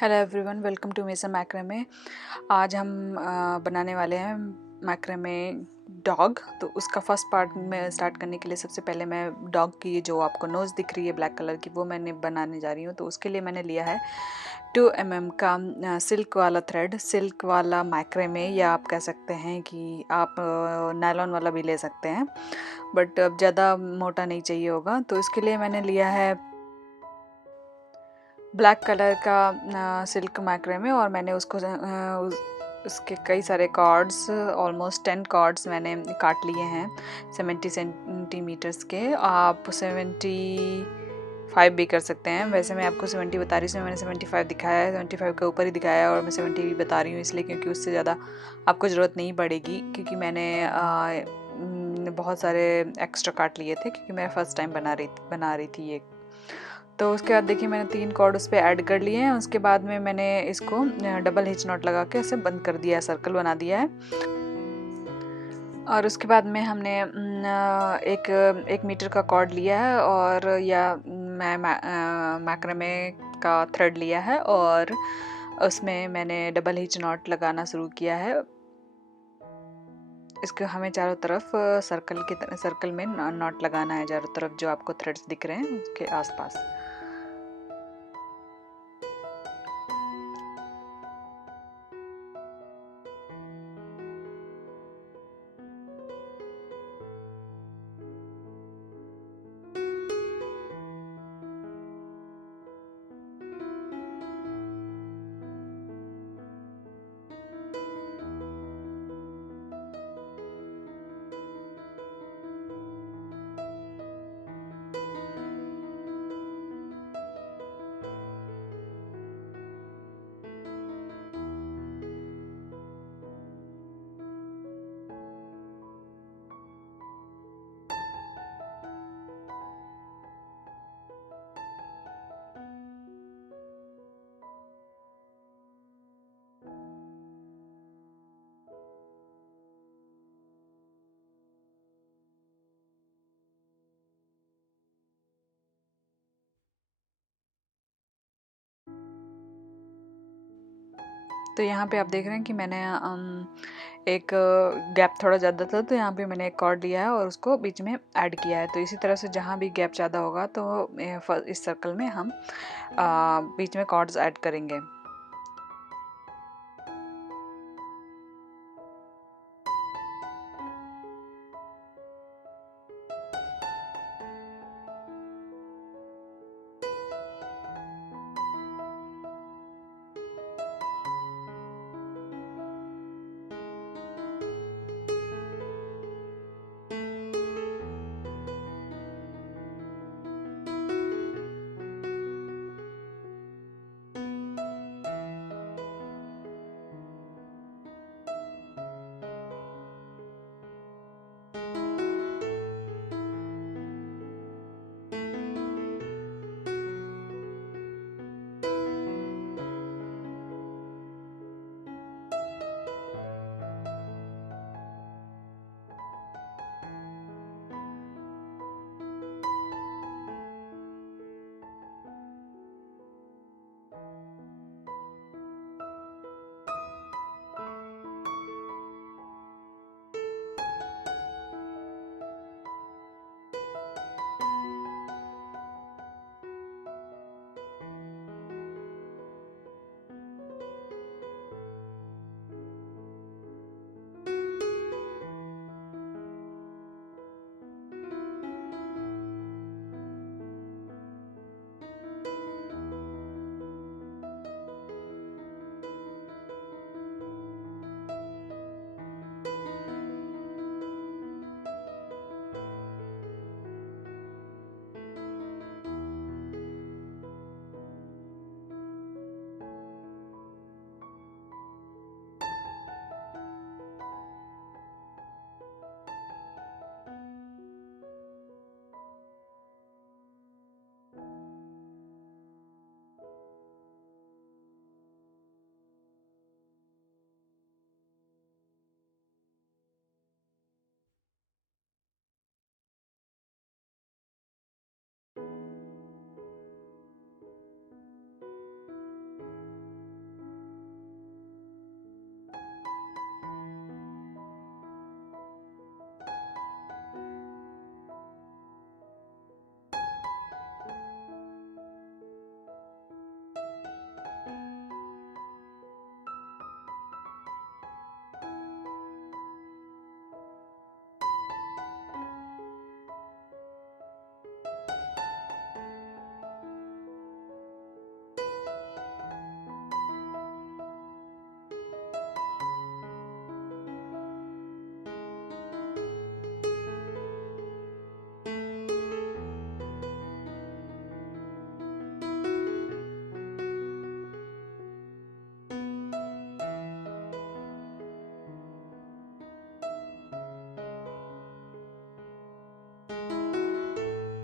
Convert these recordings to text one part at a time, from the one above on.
Hello everyone, welcome to Mesa macrame. आज हम बनाने वाले हैं मैक्रेमे डॉग। तो उसका फर्स्ट पार्ट में स्टार्ट करने के लिए सबसे पहले मैं डॉग की जो आपको नोज़ दिख रही है ब्लैक कलर की, वो मैंने बनाने जा रही हूँ। तो उसके लिए मैंने लिया है 2 mm का सिल्क वाला थ्रेड, सिल्क वाला मैक्रेमे, या आप कह सकते हैं कि आप नायलॉन वाला भी ले सकते हैं, बट अब ज़्यादा मोटा नहीं चाहिए होगा। तो इसके लिए मैंने लिया है ब्लैक कलर का सिल्क मैक्रेमे, और मैंने उसको उसके कई सारे कॉर्ड्स, ऑलमोस्ट 10 कॉर्ड्स मैंने काट लिए हैं 70 सेंटीमीटर्स के। आप 75 भी कर सकते हैं। वैसे मैं आपको 70 बता रही हूँ, मैंने 75 दिखाया है, 75 के ऊपर ही दिखाया है, और मैं 70 भी बता रही हूँ इसलिए क्योंकि उससे ज़्यादा आपको ज़रूरत नहीं पड़ेगी, क्योंकि मैंने बहुत सारे एक्स्ट्रा काट लिए थे क्योंकि मैं फ़र्स्ट टाइम बना रही थी ये। तो उसके बाद देखिए मैंने 3 कॉर्ड उस पर ऐड कर लिए हैं। उसके बाद में मैंने इसको डबल हिच नॉट लगा के ऐसे बंद कर दिया है, सर्कल बना दिया है। और उसके बाद में हमने एक मीटर का कॉर्ड लिया है, और या मैं मैक्रेमे का थ्रेड लिया है, और उसमें मैंने डबल हिच नॉट लगाना शुरू किया है। इसको हमें चारों तरफ सर्कल में नॉट लगाना है, चारों तरफ जो आपको थ्रेड्स दिख रहे हैं उसके आसपास। तो यहाँ पे आप देख रहे हैं कि मैंने एक गैप थोड़ा ज़्यादा था, तो यहाँ पे मैंने एक कॉर्ड लिया है और उसको बीच में ऐड किया है। तो इसी तरह से जहाँ भी गैप ज़्यादा होगा तो इस सर्कल में हम बीच में कॉर्ड्स ऐड करेंगे।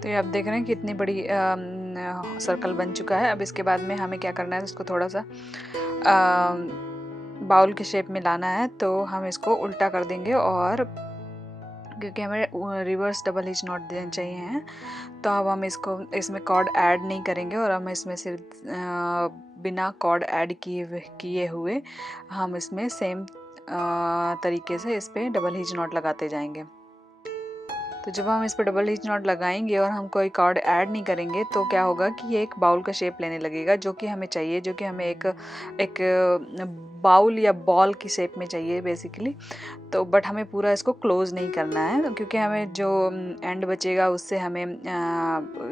तो ये आप देख रहे हैं कितनी बड़ी सर्कल बन चुका है। अब इसके बाद में हमें क्या करना है, इसको थोड़ा सा बाउल के शेप में लाना है। तो हम इसको उल्टा कर देंगे, और क्योंकि हमें रिवर्स डबल हिच नॉट चाहिए हैं, तो अब हम इसमें कॉर्ड ऐड नहीं करेंगे, और हम इसमें सिर्फ बिना कॉर्ड ऐड किए हुए हम इसमें सेम तरीके से इस पर डबल हिच नॉट लगाते जाएंगे। तो जब हम इस पर डबल हिच नॉट लगाएंगे और हम कोई कॉर्ड ऐड नहीं करेंगे, तो क्या होगा कि ये एक बाउल का शेप लेने लगेगा, जो कि हमें चाहिए, जो कि हमें एक बाउल या बॉल की शेप में चाहिए बेसिकली। तो बट हमें पूरा इसको क्लोज नहीं करना है, क्योंकि हमें जो एंड बचेगा उससे हमें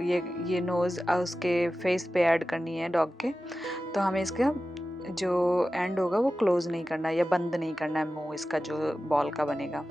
ये नोज़ उसके फेस पे ऐड करनी है डॉग के। तो हमें इसका जो एंड होगा वो क्लोज नहीं करना है या बंद नहीं करना है मुंह इसका जो बॉल का बनेगा।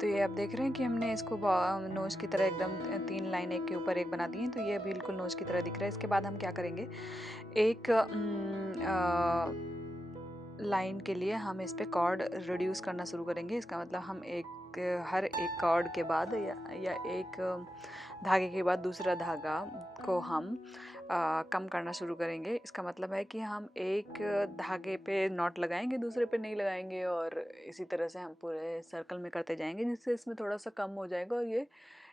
तो ये आप देख रहे हैं कि हमने इसको नोज की तरह एकदम 3 लाइन एक के ऊपर एक बना दी है। तो ये बिल्कुल नोज की तरह दिख रहा है। इसके बाद हम क्या करेंगे, एक लाइन के लिए हम इस पे कॉर्ड रिड्यूस करना शुरू करेंगे। इसका मतलब हम हर एक कॉर्ड के बाद या एक धागे के बाद दूसरा धागा को हम कम करना शुरू करेंगे। इसका मतलब है कि हम एक धागे पे नॉट लगाएंगे, दूसरे पे नहीं लगाएंगे, और इसी तरह से हम पूरे सर्कल में करते जाएंगे, जिससे इसमें थोड़ा सा कम हो जाएगा और ये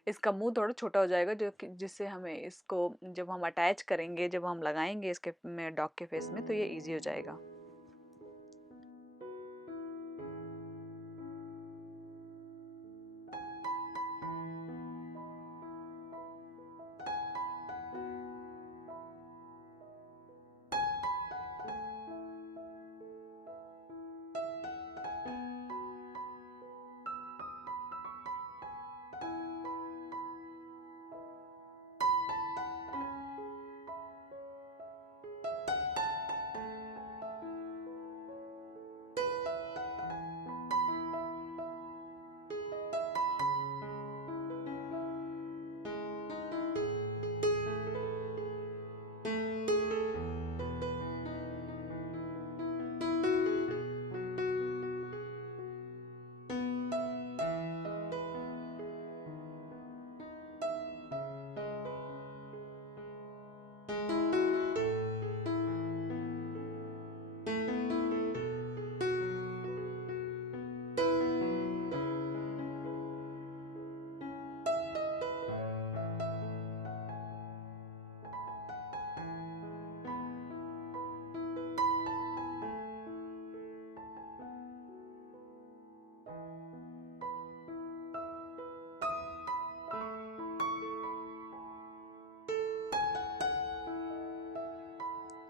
इसका मुंह थोड़ा छोटा हो जाएगा, जो कि जिससे हमें इसको जब हम अटैच करेंगे, जब हम लगाएंगे इसके डॉग के फेस में, तो ये ईजी हो जाएगा।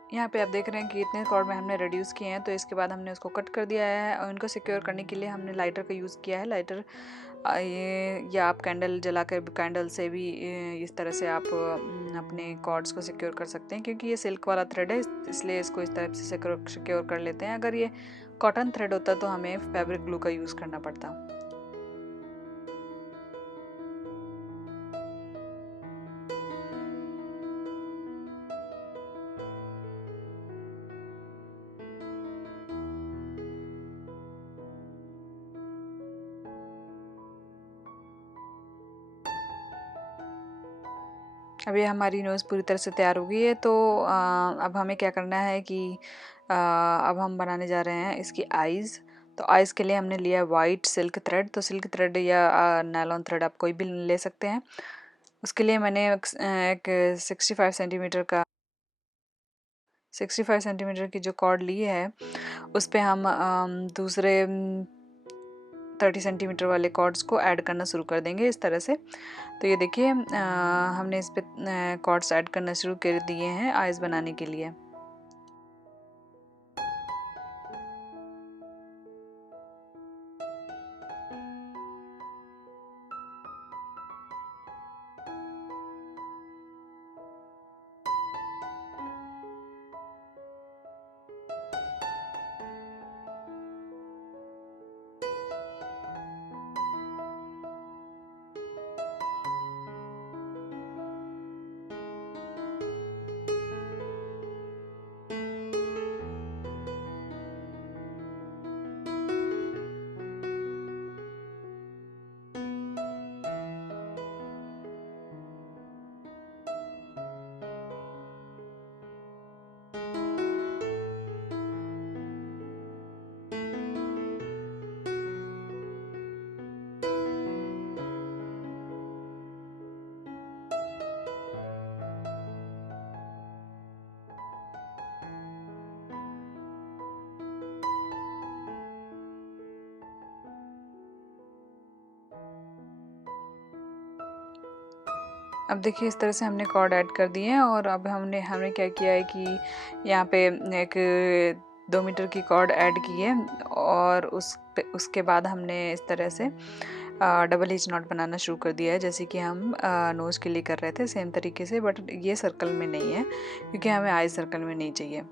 यहाँ पे आप देख रहे हैं कि इतने कॉर्ड में हमने रिड्यूस किए हैं, तो इसके बाद हमने उसको कट कर दिया है और इनको सिक्योर करने के लिए हमने लाइटर का यूज़ किया है। लाइटर ये या आप कैंडल जला कर कैंडल से भी इस तरह से आप अपने कॉर्ड्स को सिक्योर कर सकते हैं, क्योंकि ये सिल्क वाला थ्रेड है इसलिए इसको इस तरह से सिक्योर कर लेते हैं। अगर ये कॉटन थ्रेड होता तो हमें फैब्रिक ग्लू का यूज़ करना पड़ता। अभी हमारी नोज़ पूरी तरह से तैयार हो गई है, तो अब हमें क्या करना है कि अब हम बनाने जा रहे हैं इसकी आइज़। तो आइज़ के लिए हमने लिया वाइट सिल्क थ्रेड, तो सिल्क थ्रेड या नायलॉन थ्रेड आप कोई भी ले सकते हैं। उसके लिए मैंने एक 65 सेंटीमीटर की जो कॉर्ड ली है उस पे हम दूसरे 30 सेंटीमीटर वाले कॉर्ड्स को ऐड करना शुरू कर देंगे इस तरह से। तो ये देखिए हमने इस पे कॉर्ड्स ऐड करना शुरू कर दिए हैं आइज़ बनाने के लिए। अब देखिए इस तरह से हमने कॉर्ड ऐड कर दिए हैं और अब हमने क्या किया है कि यहाँ पे एक 2 मीटर की कॉर्ड ऐड की है और उसके बाद हमने इस तरह से डबल हिच नॉट बनाना शुरू कर दिया है, जैसे कि हम नोज़ के लिए कर रहे थे सेम तरीके से। बट ये सर्कल में नहीं है क्योंकि हमें आई सर्कल में नहीं चाहिए।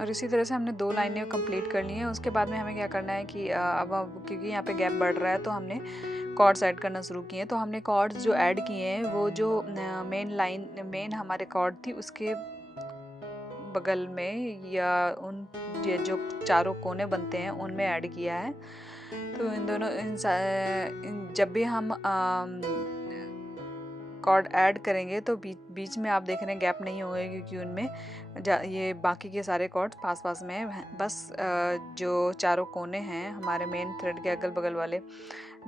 और इसी तरह से हमने 2 लाइनें कंप्लीट कर ली हैं। उसके बाद में हमें क्या करना है कि अब क्योंकि यहाँ पे गैप बढ़ रहा है तो हमने कॉर्ड्स ऐड करना शुरू किए हैं। तो हमने कॉर्ड्स जो ऐड किए हैं वो जो मेन हमारे कॉर्ड थी उसके बगल में या उन ये जो चारों कोने बनते हैं उनमें ऐड किया है। तो इन दोनों जब भी हम कॉर्ड ऐड करेंगे तो बीच में आप देख रहे हैं गैप नहीं होंगे, क्योंकि उनमें ये बाकी के सारे कॉर्ड्स पास पास में हैं। बस जो चारों कोने हैं हमारे मेन थ्रेड के अगल बगल वाले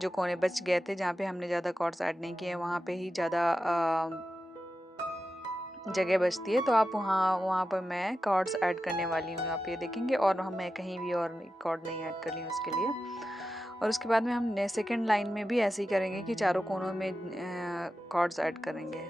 जो कोने बच गए थे जहाँ पे हमने ज़्यादा कॉर्ड्स ऐड नहीं किए हैं वहाँ पे ही ज़्यादा जगह बचती है, तो आप वहाँ वहाँ पर मैं कॉर्ड्स ऐड करने वाली हूँ, आप ये देखेंगे। और मैं कहीं भी और कॉर्ड नहीं ऐड कर रही हूँ उसके लिए। और उसके बाद में हम सेकेंड लाइन में भी ऐसे ही करेंगे कि चारों कोनों में कॉर्ड्स ऐड करेंगे।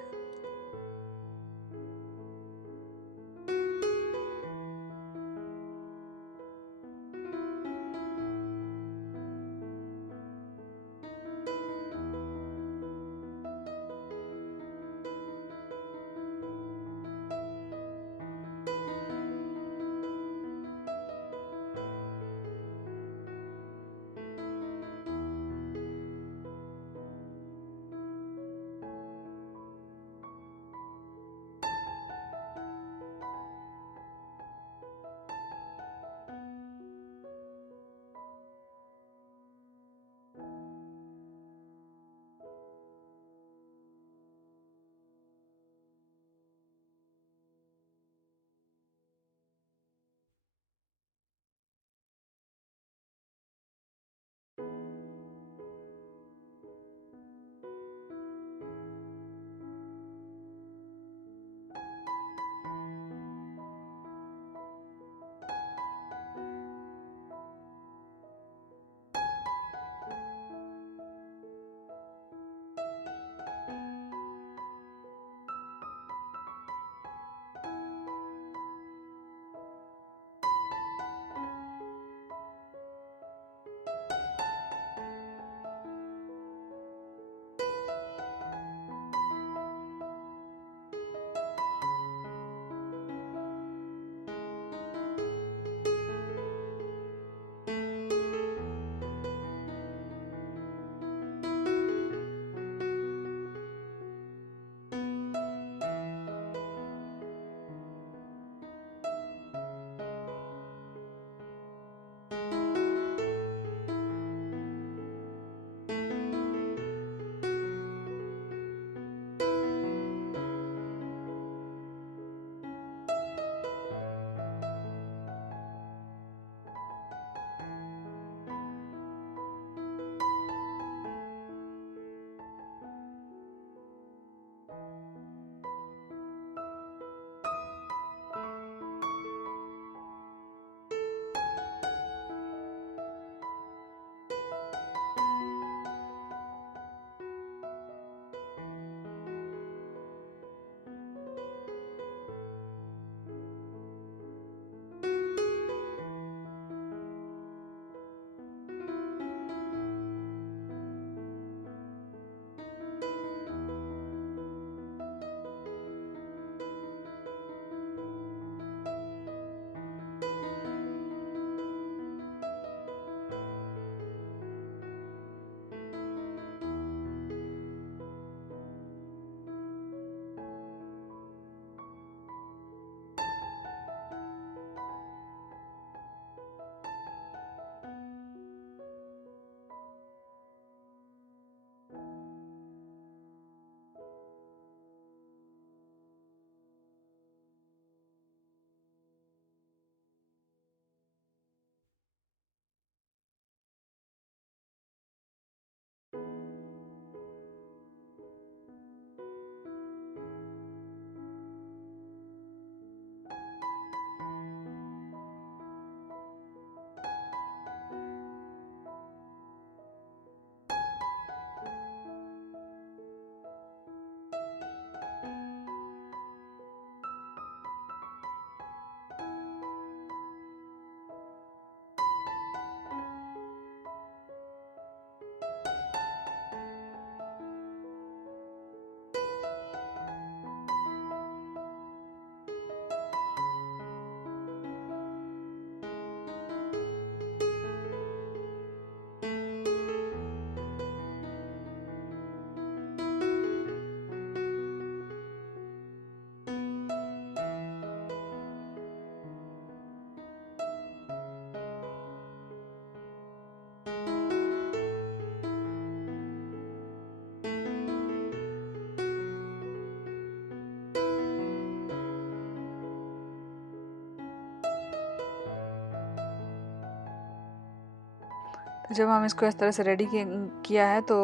तो जब हम इसको इस तरह से रेडी किया है, तो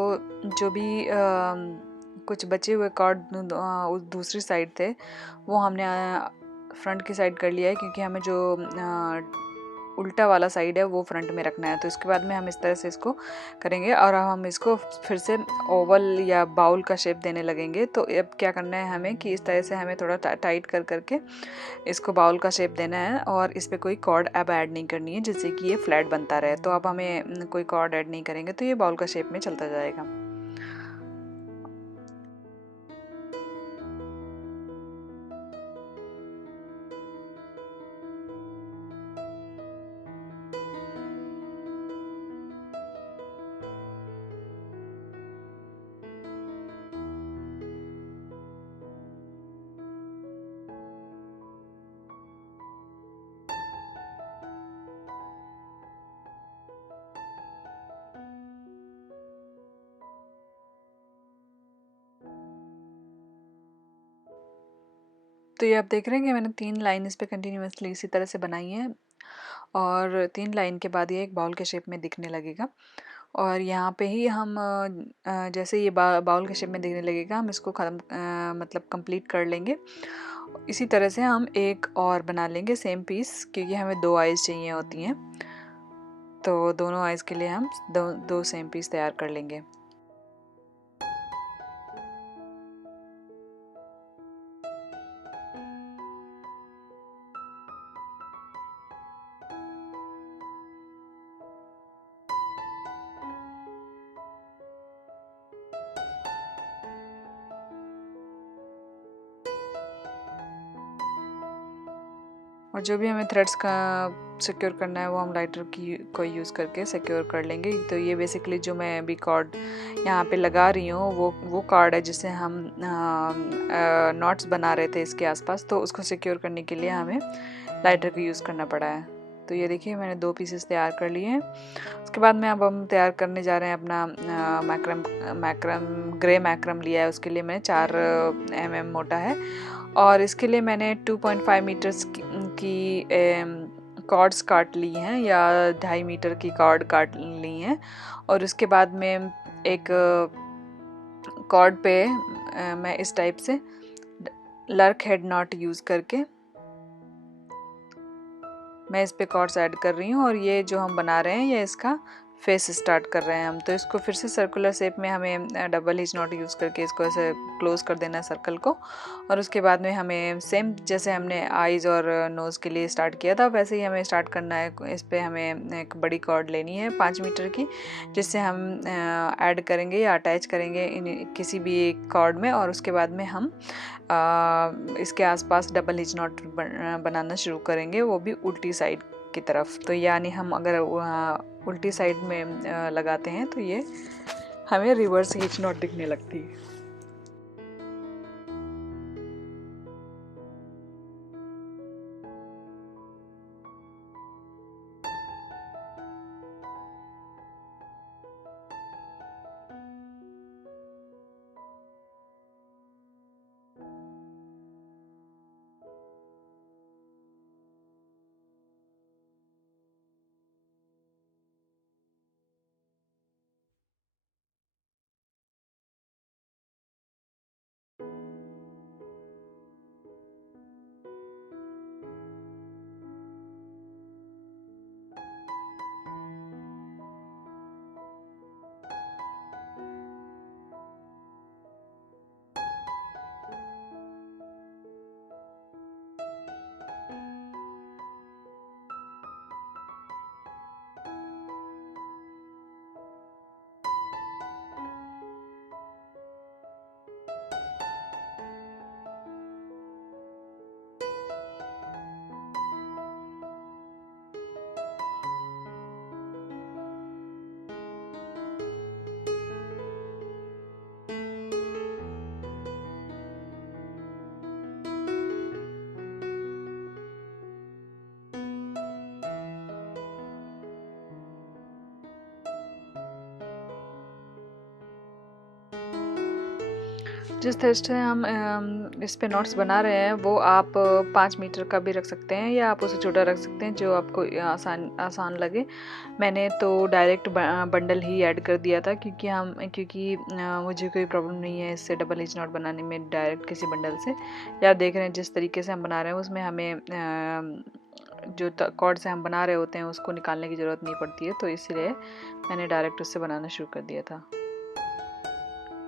जो भी कुछ बचे हुए कार्ड उस दूसरी साइड थे, वो हमने फ्रंट की साइड कर लिया है, क्योंकि हमें जो उल्टा वाला साइड है वो फ्रंट में रखना है। तो इसके बाद में हम इस तरह से इसको करेंगे और अब हम इसको फिर से ओवल या बाउल का शेप देने लगेंगे। तो अब क्या करना है हमें कि इस तरह से हमें थोड़ा टाइट कर करके इसको बाउल का शेप देना है, और इस पर कोई कॉर्ड अब ऐड नहीं करनी है, जिससे कि ये फ्लैट बनता रहे। तो अब हमें कोई कॉर्ड ऐड नहीं करेंगे तो ये बाउल का शेप में चलता जाएगा। तो ये आप देख रहे हैं कि मैंने 3 लाइन इस पे कंटिन्यूअसली इसी तरह से बनाई है, और 3 लाइन के बाद ये एक बाउल के शेप में दिखने लगेगा। और यहाँ पे ही हम जैसे ये बाउल के शेप में दिखने लगेगा, हम इसको ख़त्म मतलब कंप्लीट कर लेंगे। इसी तरह से हम एक और बना लेंगे सेम पीस, क्योंकि हमें 2 आइज़ चाहिए होती हैं। तो दोनों आइज़ के लिए हम दो सेम पीस तैयार कर लेंगे। और जो भी हमें थ्रेड्स का सिक्योर करना है वो हम लाइटर की को यूज़ करके सिक्योर कर लेंगे। तो ये बेसिकली जो मैं अभी कॉर्ड यहाँ पे लगा रही हूँ वो कार्ड है जिससे हम नॉट्स बना रहे थे इसके आसपास, तो उसको सिक्योर करने के लिए हमें लाइटर का यूज़ करना पड़ा है। तो ये देखिए मैंने 2 पीसेस तैयार कर लिए हैं। उसके बाद में अब हम तैयार करने जा रहे हैं अपना मैक्रम ग्रे मैक्रम लिया है। उसके लिए मैंने 4 mm मोटा है, और इसके लिए मैंने 2.5 मीटर्स की कॉर्ड्स काट ली हैं, या 2.5 मीटर की कॉर्ड काट ली हैं। और उसके बाद में एक कॉर्ड पे मैं इस टाइप से लर्क हेड नॉट यूज़ करके मैं इस पे कॉर्ड्स ऐड कर रही हूँ। और ये जो हम बना रहे हैं ये इसका फेस स्टार्ट कर रहे हैं हम। तो इसको फिर से सर्कुलर शेप में हमें डबल हिच नॉट यूज़ करके इसको ऐसे क्लोज कर देना है सर्कल को। और उसके बाद में हमें सेम जैसे हमने आईज़ और नोज़ के लिए स्टार्ट किया था वैसे ही हमें स्टार्ट करना है। इस पर हमें एक बड़ी कॉर्ड लेनी है 5 मीटर की, जिससे हम ऐड करेंगे या अटैच करेंगे किसी भी एक कॉर्ड में। और उसके बाद में हम इसके आसपास डबल हिच नॉट बनाना शुरू करेंगे, वो भी उल्टी साइड की तरफ। तो यानी हम अगर उल्टी साइड में लगाते हैं तो ये हमें रिवर्स हिच नॉट दिखने लगती है। जिस तरह से हम इस पे नोट्स बना रहे हैं वो आप 5 मीटर का भी रख सकते हैं या आप उसे छोटा रख सकते हैं, जो आपको आसान लगे। मैंने तो डायरेक्ट बंडल ही ऐड कर दिया था, क्योंकि मुझे कोई प्रॉब्लम नहीं है इससे डबल हिच नॉट बनाने में डायरेक्ट किसी बंडल से। या आप देख रहे हैं जिस तरीके से हम बना रहे हैं उसमें हमें जो कॉर्ड से हम बना रहे होते हैं उसको निकालने की ज़रूरत नहीं पड़ती है, तो इसलिए मैंने डायरेक्ट उससे बनाना शुरू कर दिया था।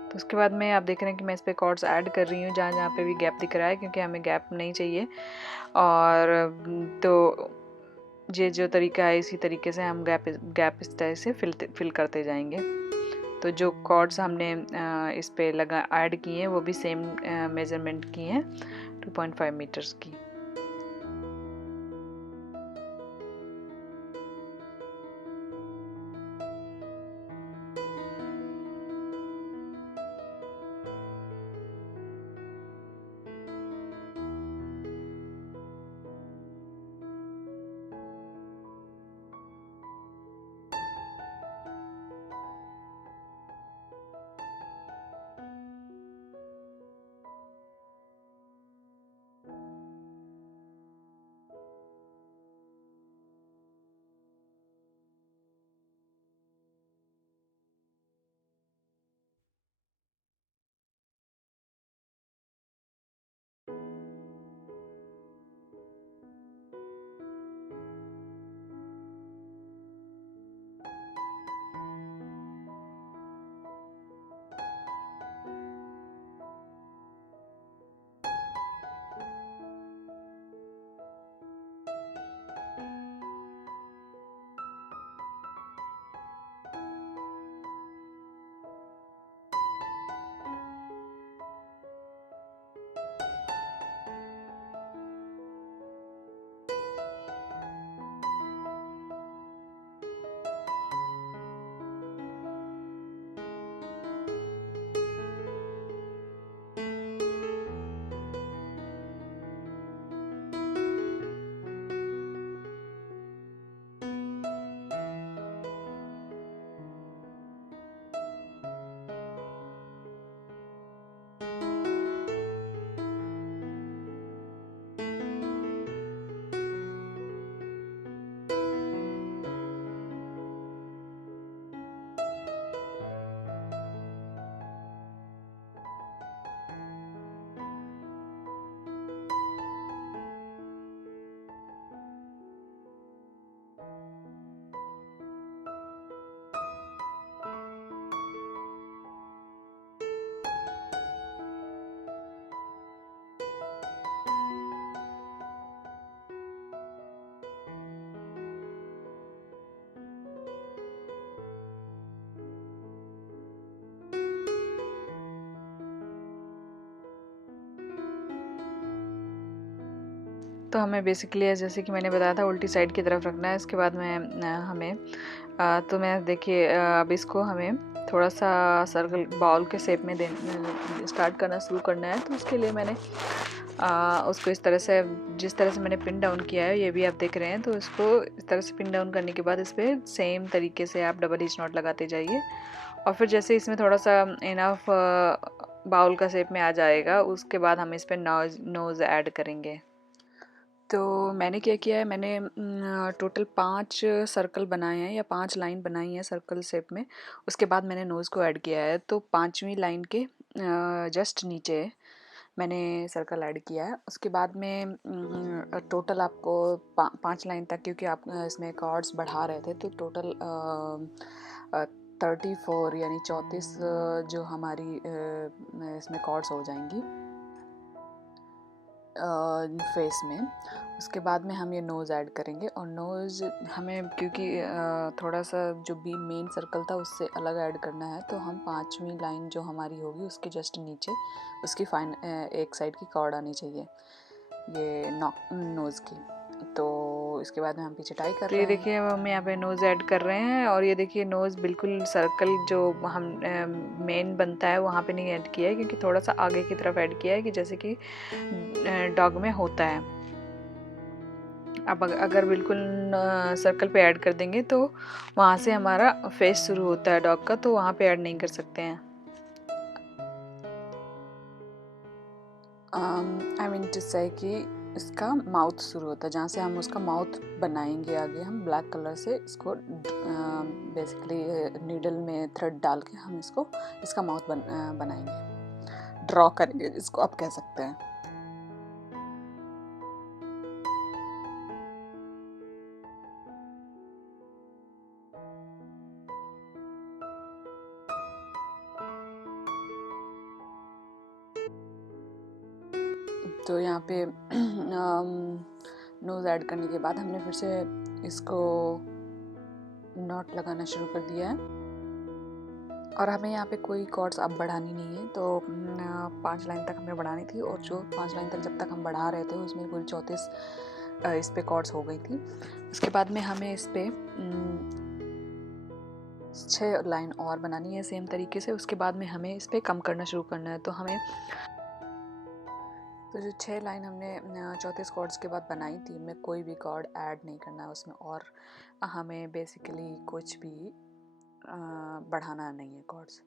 तो उसके बाद में आप देख रहे हैं कि मैं इस पर कॉर्ड्स ऐड कर रही हूँ जहाँ जहाँ पे भी गैप दिख रहा है, क्योंकि हमें गैप नहीं चाहिए। और तो ये जो तरीका है इसी तरीके से हम गैप इस तरह से फिल करते जाएंगे। तो जो कॉर्ड्स हमने इस पे लगा ऐड किए हैं वो भी सेम मेजरमेंट की हैं, 2.5 मीटर्स की। तो हमें बेसिकली जैसे कि मैंने बताया था उल्टी साइड की तरफ रखना है। इसके बाद में हमें तो मैं देखिए अब इसको हमें थोड़ा सा सर्कल बाउल के शेप में स्टार्ट करना शुरू करना है। तो उसके लिए मैंने उसको इस तरह से, जिस तरह से मैंने पिन डाउन किया है ये भी आप देख रहे हैं, तो इसको इस तरह से पिन डाउन करने के बाद इस पर सेम तरीके से आप डबल हिच नॉट लगाते जाइए। और फिर जैसे इसमें थोड़ा सा इनफ बाउल का शेप में आ जाएगा उसके बाद हम इस पर नोज़ ऐड करेंगे। तो मैंने क्या किया है, मैंने टोटल 5 सर्कल बनाए हैं या 5 लाइन बनाई है सर्कल शेप में। उसके बाद मैंने नोज़ को ऐड किया है, तो 5वीं लाइन के जस्ट नीचे मैंने सर्कल ऐड किया है। उसके बाद में टोटल आपको 5 लाइन तक, क्योंकि आप इसमें कॉर्ड्स बढ़ा रहे थे, तो टोटल 34 यानी 34 जो हमारी इसमें कॉर्ड्स हो जाएंगी फेस में। उसके बाद में हम ये नोज़ ऐड करेंगे, और नोज़ हमें क्योंकि थोड़ा सा जो भी मेन सर्कल था उससे अलग ऐड करना है, तो हम 5वीं लाइन जो हमारी होगी उसके जस्ट नीचे उसकी एक साइड की कॉर्ड आनी चाहिए ये नोज़ की। तो इसके बाद में हम पीछे टाई कर रहे हैं। तो ये देखिए हम यहाँ पे नोज़ ऐड कर रहे हैं, और ये देखिए नोज़ बिल्कुल सर्कल जो हम मेन बनता है वहाँ पे नहीं ऐड किया है, क्योंकि थोड़ा सा आगे की तरफ ऐड किया है कि जैसे कि डॉग में होता है। अब अगर बिल्कुल सर्कल पे ऐड कर देंगे तो वहाँ से हमारा फेस शुरू होता है डॉग का, तो वहाँ पे ऐड नहीं कर सकते हैं। आई मीन टू से कि इसका माउथ शुरू होता है, जहाँ से हम उसका माउथ बनाएंगे। आगे हम ब्लैक कलर से इसको बेसिकली नीडल में थ्रेड डाल के हम इसका माउथ बनाएंगे, ड्रॉ करेंगे, जिसको आप कह सकते हैं। तो यहाँ पे नोज़ ऐड करने के बाद हमने फिर से इसको नॉट लगाना शुरू कर दिया है। और हमें यहाँ पे कोई कॉर्ड्स अब बढ़ानी नहीं है, तो 5 लाइन तक हमें बढ़ानी थी, और जो 5 लाइन तक जब तक हम बढ़ा रहे थे उसमें पूरी 34 इस पे कॉर्ड्स हो गई थी। उसके बाद में हमें इस पे 6 लाइन और बनानी है सेम तरीके से। उसके बाद में हमें इस पे कम करना शुरू करना है। तो जो 6 लाइन हमने 34 कॉर्ड्स के बाद बनाई थी, उनमें कोई भी कॉर्ड ऐड नहीं करना है उसमें, और हमें बेसिकली कुछ भी बढ़ाना नहीं है कॉर्ड्स।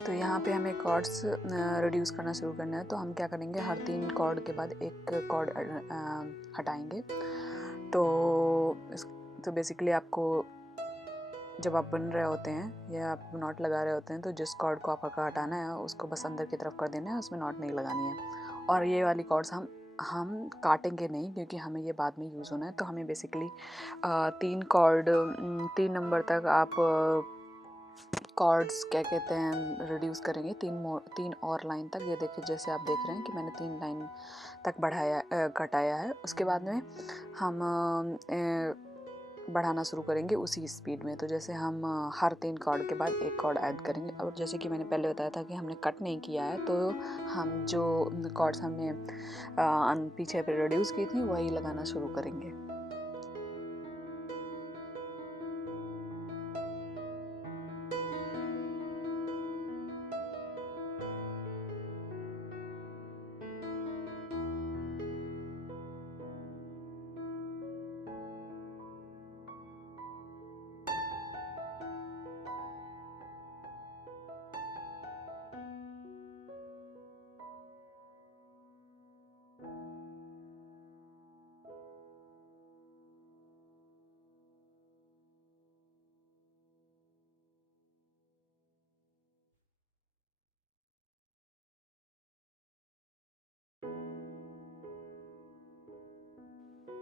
तो यहाँ पे हमें कॉर्ड्स रिड्यूस करना शुरू करना है। तो हम क्या करेंगे, हर 3 कॉर्ड के बाद एक कॉर्ड हटाएंगे। तो तो बेसिकली आपको जब आप बन रहे होते हैं या आप नॉट लगा रहे होते हैं तो जिस कॉर्ड को आपको हटाना है उसको बस अंदर की तरफ कर देना है, उसमें नॉट नहीं लगानी है। और ये वाली कॉर्ड्स हम काटेंगे नहीं क्योंकि हमें ये बाद में यूज़ होना है। तो हमें बेसिकली 3 नंबर तक आप कॉर्ड्स क्या कहते हैं रिड्यूस करेंगे, 3 और लाइन तक। ये देखिए जैसे आप देख रहे हैं कि मैंने 3 लाइन तक घटाया है। उसके बाद में हम बढ़ाना शुरू करेंगे उसी स्पीड में। तो जैसे हम हर 3 कॉर्ड के बाद एक कॉर्ड ऐड करेंगे। और जैसे कि मैंने पहले बताया था कि हमने कट नहीं किया है, तो हम जो कॉर्ड्स हमने पीछे पे रिड्यूस की थी वही लगाना शुरू करेंगे।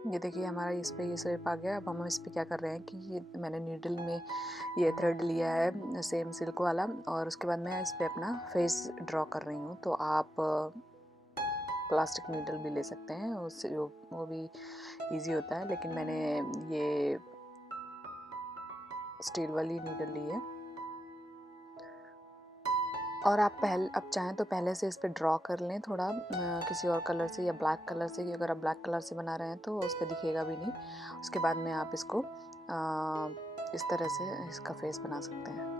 ये देखिए हमारा इस पे ये शेप आ गया। अब हम इस पे क्या कर रहे हैं कि ये मैंने नीडल में ये थ्रेड लिया है सेम सिल्क वाला, और उसके बाद मैं इस पे अपना फेस ड्रॉ कर रही हूँ। तो आप प्लास्टिक नीडल भी ले सकते हैं, उससे वो भी इजी होता है, लेकिन मैंने ये स्टील वाली नीडल ली है। और आप चाहें तो पहले से इस पे ड्रॉ कर लें थोड़ा किसी और कलर से या ब्लैक कलर से, कि अगर आप ब्लैक कलर से बना रहे हैं तो उस पर दिखेगा भी नहीं। उसके बाद में आप इसको इस तरह से इसका फेस बना सकते हैं।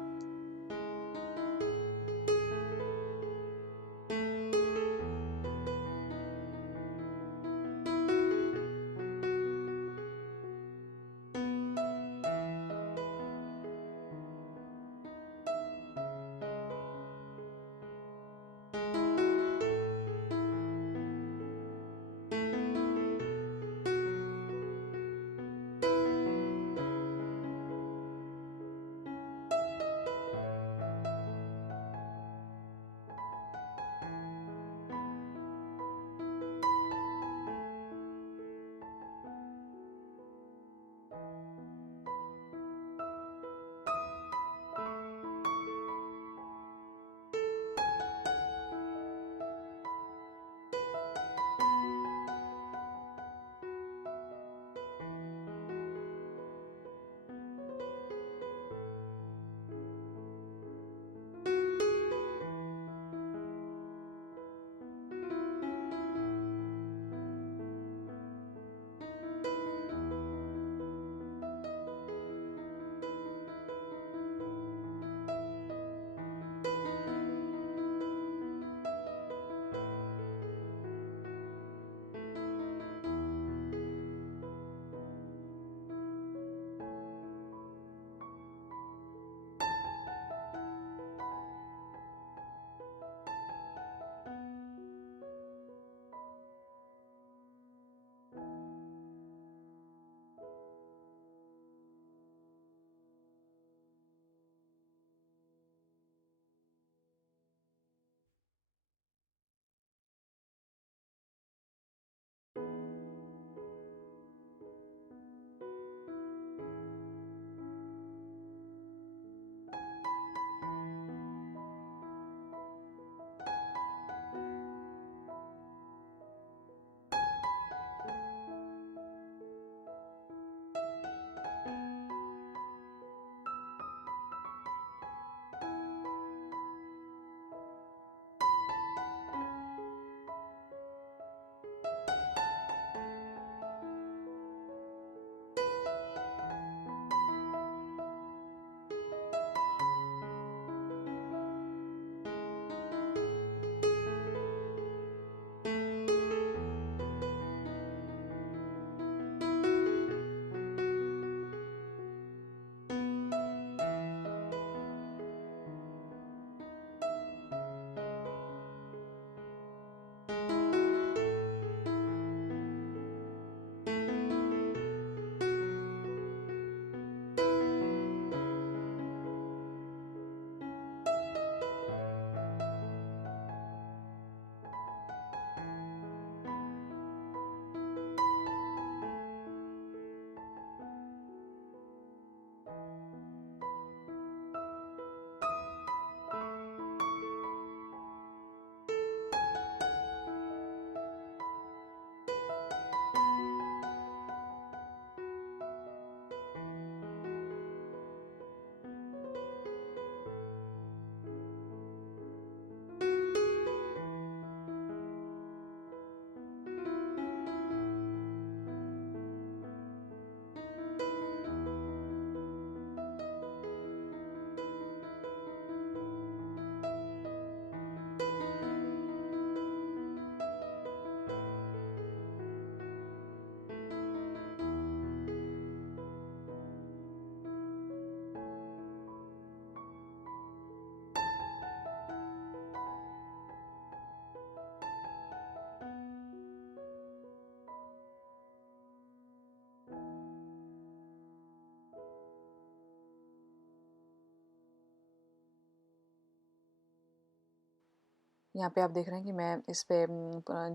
यहाँ पे आप देख रहे हैं कि मैं इस पे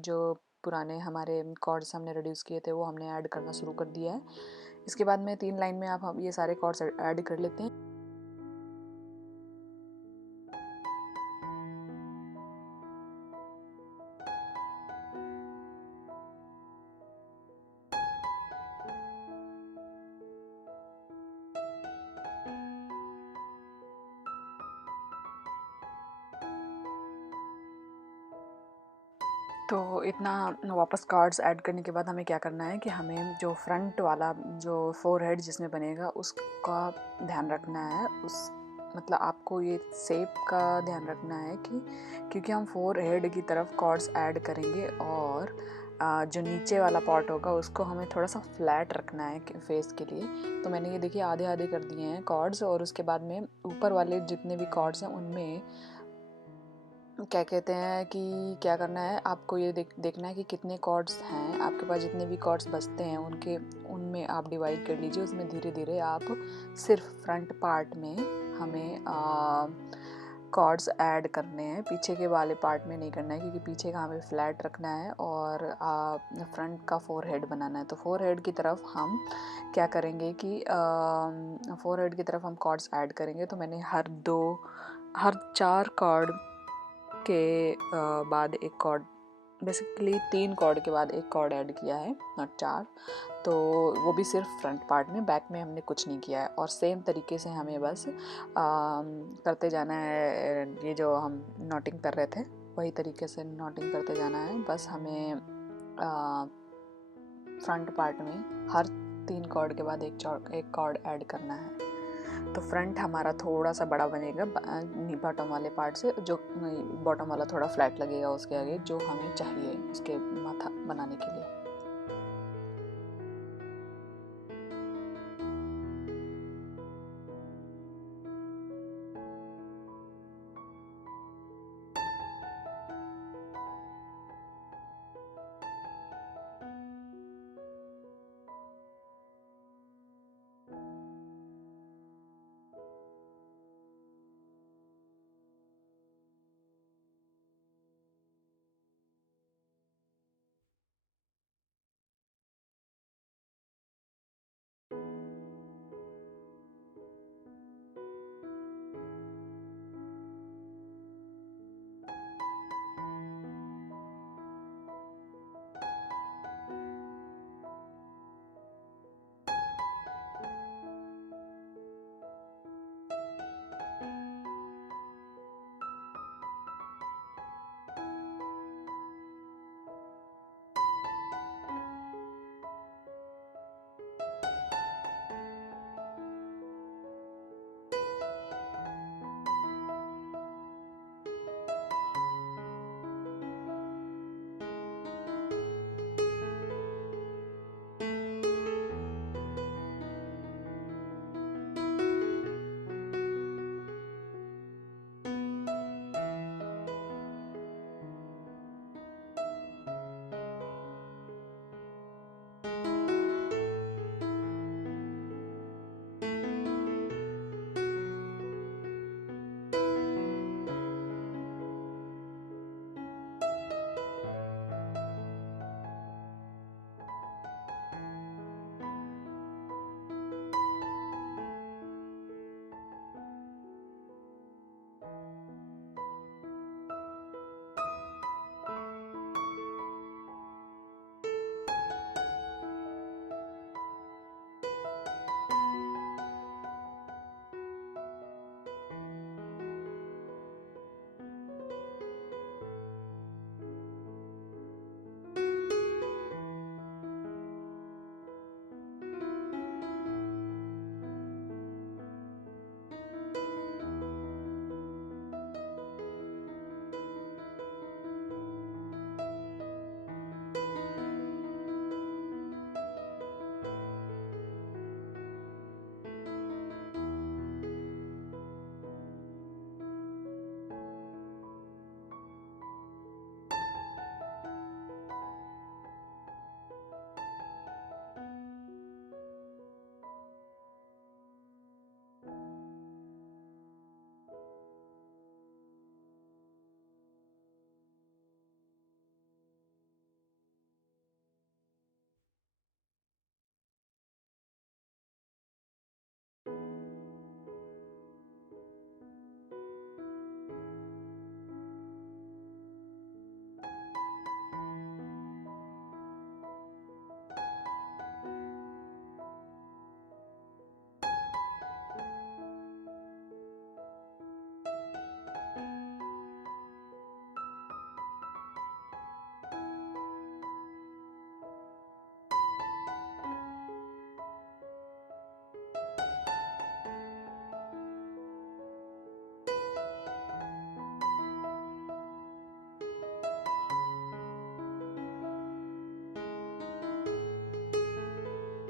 जो पुराने हमारे कॉर्ड्स हमने रिड्यूस किए थे वो हमने ऐड करना शुरू कर दिया है। इसके बाद में 3 लाइन में आप हम ये सारे कॉर्ड्स ऐड कर लेते हैं। तो इतना वापस कार्ड्स ऐड करने के बाद हमें क्या करना है कि हमें जो फ्रंट वाला जो फोरहेड जिसमें बनेगा उसका ध्यान रखना है। उस मतलब आपको ये शेप का ध्यान रखना है कि क्योंकि हम फोरहेड की तरफ कॉर्ड्स ऐड करेंगे और जो नीचे वाला पार्ट होगा उसको हमें थोड़ा सा फ्लैट रखना है फेस के लिए। तो मैंने ये देखिए आधे आधे कर दिए हैं कॉर्ड्स, और उसके बाद में ऊपर वाले जितने भी कॉर्ड्स हैं उनमें क्या कहते हैं कि क्या करना है, आपको ये देखना है कि कितने कॉर्ड्स हैं आपके पास। जितने भी कॉर्ड्स बचते हैं उनमें आप डिवाइड कर लीजिए। उसमें धीरे धीरे आप सिर्फ फ्रंट पार्ट में हमें कॉर्ड्स ऐड करने हैं, पीछे के वाले पार्ट में नहीं करना है क्योंकि पीछे का हमें फ्लैट रखना है और फ्रंट का फोरहेड बनाना है। तो फोरहेड की तरफ हम क्या करेंगे कि फोरहेड की तरफ हम कॉर्ड्स ऐड करेंगे। तो मैंने हर 4 कॉर्ड के बाद एक कॉर्ड, बेसिकली 3 कॉर्ड के बाद एक कॉर्ड ऐड किया है, नॉट 4। तो वो भी सिर्फ फ्रंट पार्ट में, बैक में हमने कुछ नहीं किया है। और सेम तरीके से हमें बस करते जाना है। ये जो हम नॉटिंग कर रहे थे वही तरीके से नॉटिंग करते जाना है। बस हमें फ्रंट पार्ट में हर 3 कॉर्ड के बाद एक कॉर्ड ऐड करना है। तो फ्रंट हमारा थोड़ा सा बड़ा बनेगा बॉटम वाले पार्ट से, जो बॉटम वाला थोड़ा फ्लैट लगेगा उसके आगे, जो हमें चाहिए उसके माथा बनाने के लिए।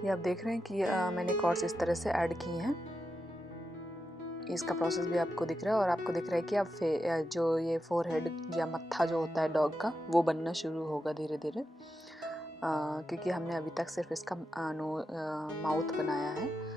ये आप देख रहे हैं कि मैंने कॉर्ड्स इस तरह से ऐड किए हैं। इसका प्रोसेस भी आपको दिख रहा है और आपको दिख रहा है कि अब जो ये फोरहेड या मत्था जो होता है डॉग का वो बनना शुरू होगा धीरे धीरे, क्योंकि हमने अभी तक सिर्फ इसका माउथ बनाया है।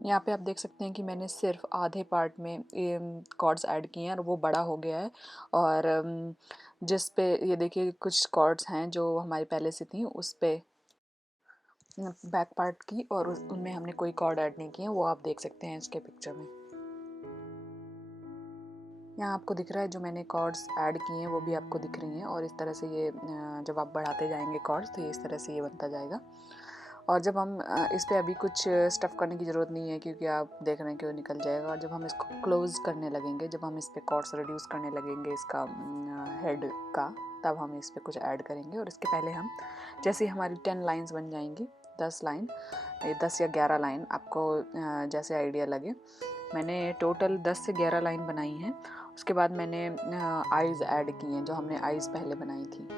यहाँ पे आप देख सकते हैं कि मैंने सिर्फ आधे पार्ट में कॉर्ड्स ऐड किए हैं और वो बड़ा हो गया है। और जिस पे ये देखिए कुछ कॉर्ड्स हैं जो हमारी पहले से थी उस पे बैक पार्ट की, और उनमें हमने कोई कॉर्ड ऐड नहीं किए हैं, वो आप देख सकते हैं इसके पिक्चर में। यहाँ आपको दिख रहा है जो मैंने कॉर्ड्स ऐड किए हैं वो भी आपको दिख रही हैं, और इस तरह से ये जब आप बढ़ाते जाएंगे कॉर्ड्स तो ये इस तरह से ये बनता जाएगा। और जब हम इस पे अभी कुछ स्टफ़ करने की ज़रूरत नहीं है क्योंकि आप देख रहे हैं कि वो निकल जाएगा। और जब हम इसको क्लोज़ करने लगेंगे, जब हम इस पे कॉर्ड्स रिड्यूस करने लगेंगे इसका हेड का, तब हम इस पे कुछ ऐड करेंगे। और इसके पहले हम जैसे ही हमारी 10 लाइन्स बन जाएंगी, 10 लाइन, 10 या 11 लाइन आपको जैसे आइडिया लगे। मैंने टोटल 10 से 11 लाइन बनाई हैं। उसके बाद मैंने आइज़ ऐड की हैं, जो हमने आइज़ पहले बनाई थी।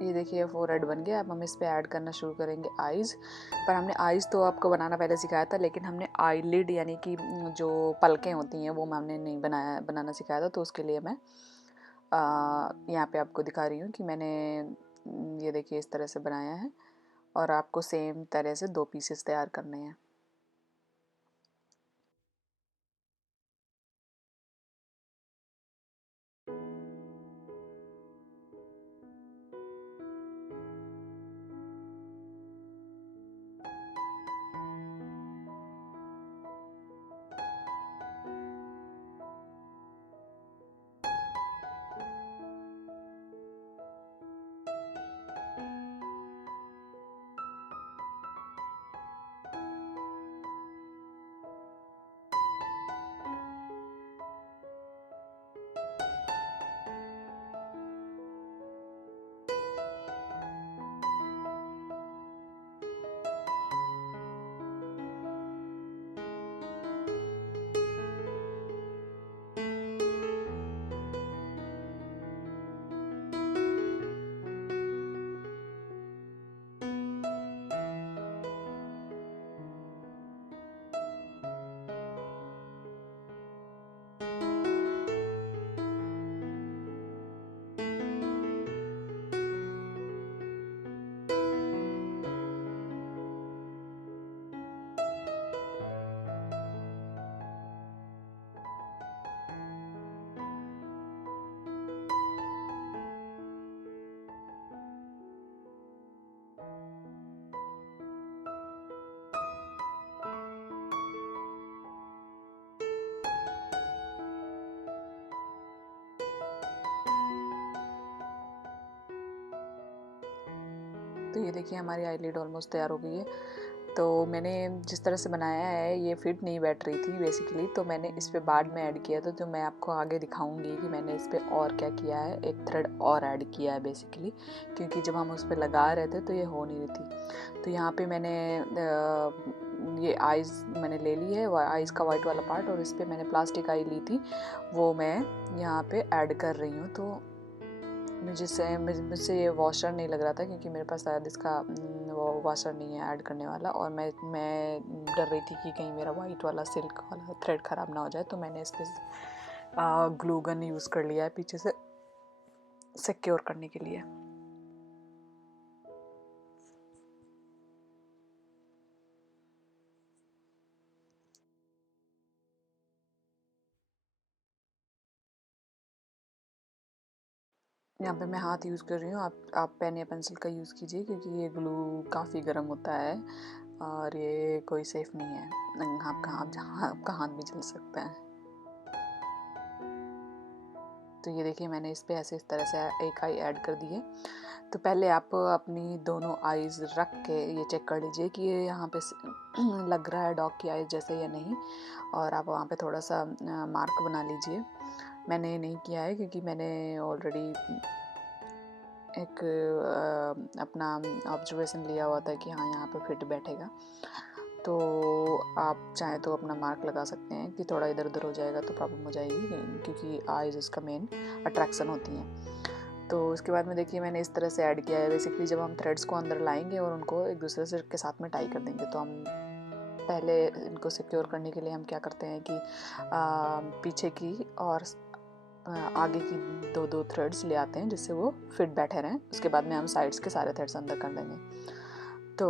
ये देखिए फोरहेड बन गया। अब हम इस पे ऐड करना शुरू करेंगे आइज़। पर हमने आइज़ तो आपको बनाना पहले सिखाया था, लेकिन हमने आईलिड यानी कि जो पलकें होती हैं वो हमने नहीं बनाना सिखाया था। तो उसके लिए मैं यहाँ पे आपको दिखा रही हूँ कि मैंने ये देखिए इस तरह से बनाया है, और आपको सेम तरह से 2 पीसेस तैयार करने हैं। तो ये देखिए हमारी आईलिड ऑलमोस्ट तैयार हो गई है। तो मैंने जिस तरह से बनाया है ये फिट नहीं बैठ रही थी बेसिकली, तो मैंने इस पे बाद में ऐड किया था। तो मैं आपको आगे दिखाऊंगी कि मैंने इस पे और क्या किया है, एक थ्रेड और ऐड किया है बेसिकली, क्योंकि जब हम उस पर लगा रहे थे तो ये हो नहीं रही थी। तो यहाँ पे मैंने ये आइज़ मैंने ले ली है, आइज़ का वाइट वाला पार्ट, और इस पर मैंने प्लास्टिक आई ली थी, वो मैं यहाँ पे ऐड कर रही हूँ। तो मुझसे ये वॉशर नहीं लग रहा था, क्योंकि मेरे पास शायद इसका वो वॉशर नहीं है ऐड करने वाला, और मैं डर रही थी कि कहीं मेरा वाइट वाला सिल्क वाला थ्रेड ख़राब ना हो जाए। तो मैंने इस पर ग्लू गन यूज़ कर लिया है पीछे से सिक्योर करने के लिए। यहाँ पे मैं हाथ यूज़ कर रही हूँ, आप पेन या पेंसिल का यूज़ कीजिए, क्योंकि ये ग्लू काफ़ी गर्म होता है और ये कोई सेफ़ नहीं है, आपका हाथ भी जल सकता है। तो ये देखिए मैंने इस पे ऐसे इस तरह से एक आई ऐड कर दी है। तो पहले आप अपनी दोनों आईज़ रख के ये चेक कर लीजिए कि ये यहाँ पे लग रहा है डॉग की आईज़ जैसे या नहीं, और आप वहाँ पे थोड़ा सा मार्क बना लीजिए। मैंने नहीं किया है क्योंकि मैंने ऑलरेडी एक अपना ऑब्जर्वेशन लिया हुआ था कि हाँ यहाँ पे फिट बैठेगा। तो आप चाहें तो अपना मार्क लगा सकते हैं कि थोड़ा इधर उधर हो जाएगा तो प्रॉब्लम हो जाएगी, क्योंकि आईज इसका मेन अट्रैक्शन होती हैं। तो उसके बाद में देखिए मैंने इस तरह से ऐड किया है। बेसिकली जब हम थ्रेड्स को अंदर लाएंगे और उनको एक दूसरे से के साथ में टाई कर देंगे, तो हम पहले इनको सिक्योर करने के लिए हम क्या करते हैं कि पीछे की और आगे की दो थ्रेड्स ले आते हैं जिससे वो फिट बैठे रहें। उसके बाद में हम साइड्स के सारे थ्रेड्स अंदर कर देंगे। तो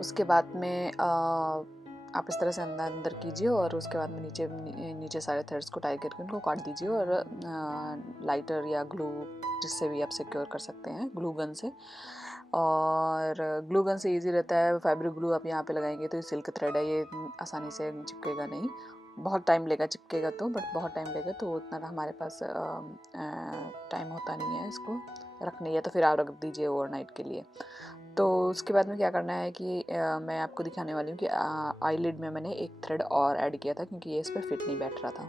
उसके बाद में आप इस तरह से अंदर कीजिए, और उसके बाद में नीचे सारे थ्रेड्स को टाई करके उनको काट दीजिए, और लाइटर या ग्लू जिससे भी आप सिक्योर कर सकते हैं, ग्लू गन से। और ग्लू गन से इजी रहता है। फैब्रिक ग्लू आप यहाँ पे लगाएंगे तो ये सिल्क थ्रेड है, ये आसानी से चिपकेगा नहीं, बहुत टाइम लेगा चिपकेगा तो, बट बहुत टाइम लेगा तो उतना हमारे पास टाइम होता नहीं है इसको रखने, या तो फिर आप रख दीजिए ओवरनाइट के लिए। तो उसके बाद में क्या करना है कि मैं आपको दिखाने वाली हूँ कि आईलिड में मैंने एक थ्रेड और ऐड किया था, क्योंकि ये इस पर फिट नहीं बैठ रहा था।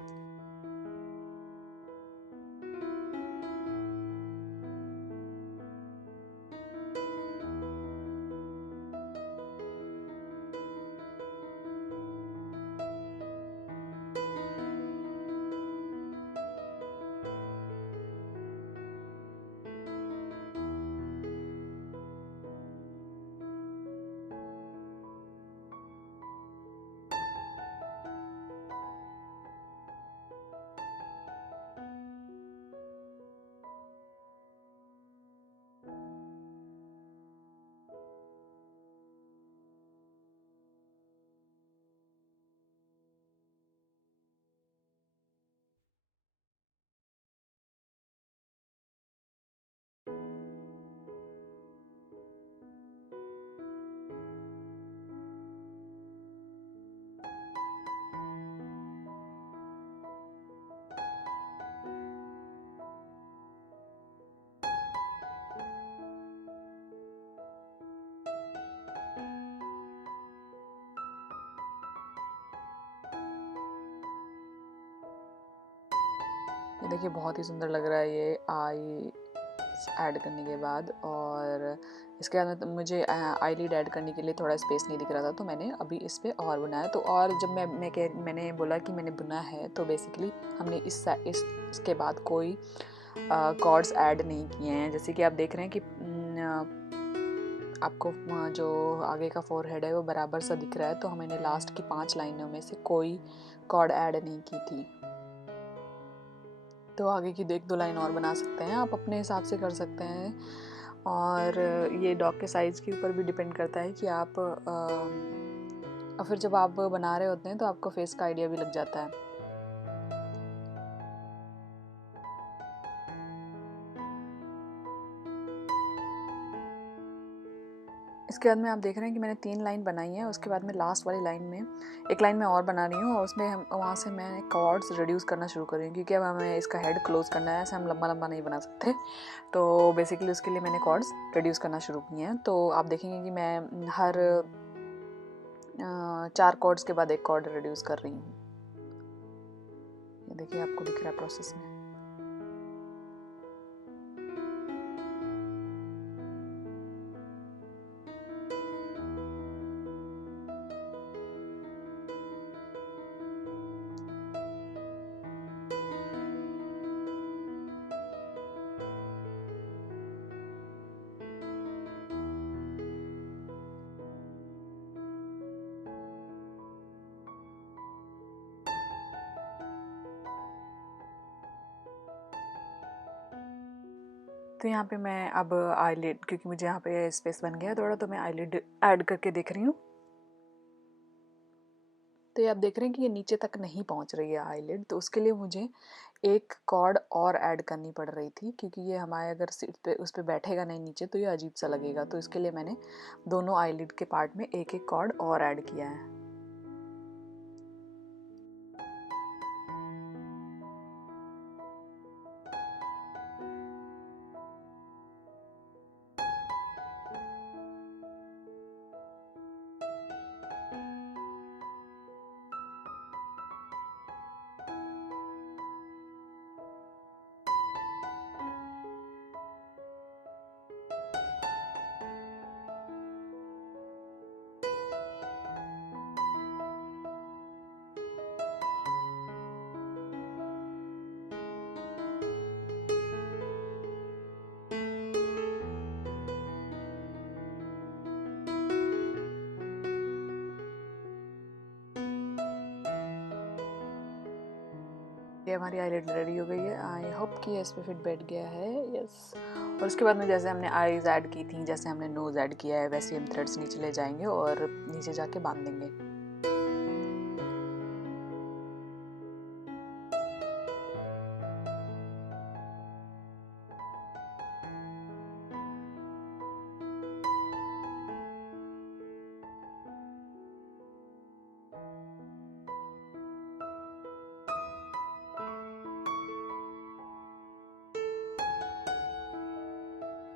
ये देखिए बहुत ही सुंदर लग रहा है ये आई ऐड करने के बाद। और इसके बाद में मुझे आईलिड ऐड करने के लिए थोड़ा स्पेस नहीं दिख रहा था, तो मैंने अभी इस पर और बनाया। तो और जब मैंने बोला कि मैंने बुना है, तो बेसिकली हमने इसके बाद कोई कॉर्ड्स ऐड नहीं किए हैं। जैसे कि आप देख रहे हैं कि आपको जो आगे का फोरहेड है वो बराबर सा दिख रहा है, तो हमने लास्ट की 5 लाइनों में से कोई कॉर्ड ऐड नहीं की थी। तो आगे की 1-2 लाइन और बना सकते हैं, आप अपने हिसाब से कर सकते हैं। और ये डॉग के साइज़ के ऊपर भी डिपेंड करता है कि आप और फिर जब आप बना रहे होते हैं तो आपको फेस का आइडिया भी लग जाता है। इसके बाद में आप देख रहे हैं कि मैंने 3 लाइन बनाई है। उसके बाद में लास्ट वाली लाइन में एक लाइन मैं और बना रही हूँ और उसमें हम वहाँ से मैं कॉर्ड्स रिड्यूस करना शुरू कर रही हूँ, क्योंकि अब हमें इसका हेड क्लोज करना है, ऐसे हम लंबा लंबा नहीं बना सकते। तो बेसिकली उसके लिए मैंने कॉर्ड्स रिड्यूस करना शुरू किए हैं। तो आप देखेंगे कि मैं हर 4 कॉर्ड्स के बाद एक कॉर्ड रिड्यूस कर रही हूँ। ये देखिए आपको दिख रहा है प्रोसेस में। तो यहाँ पे मैं अब आईलिड, क्योंकि मुझे यहाँ पे स्पेस बन गया थोड़ा, तो मैं आईलिड ऐड करके देख रही हूँ। तो ये आप देख रहे हैं कि ये नीचे तक नहीं पहुँच रही है आईलिड, तो उसके लिए मुझे एक कॉर्ड और ऐड करनी पड़ रही थी, क्योंकि ये हमारे अगर सीट पे उस पर बैठेगा नहीं नीचे तो ये अजीब सा लगेगा। तो इसके लिए मैंने दोनों आईलिड के पार्ट में एक एक कॉर्ड और ऐड किया है। ये हमारी आईलिड रेडी हो गई है। आई होप कि इस पे फिट बैठ गया है। यस। और उसके बाद में जैसे हमने आईज ऐड की थी, जैसे हमने नोज़ ऐड किया है, वैसे हम थ्रेड्स नीचे ले जाएंगे और नीचे जाके बांध देंगे।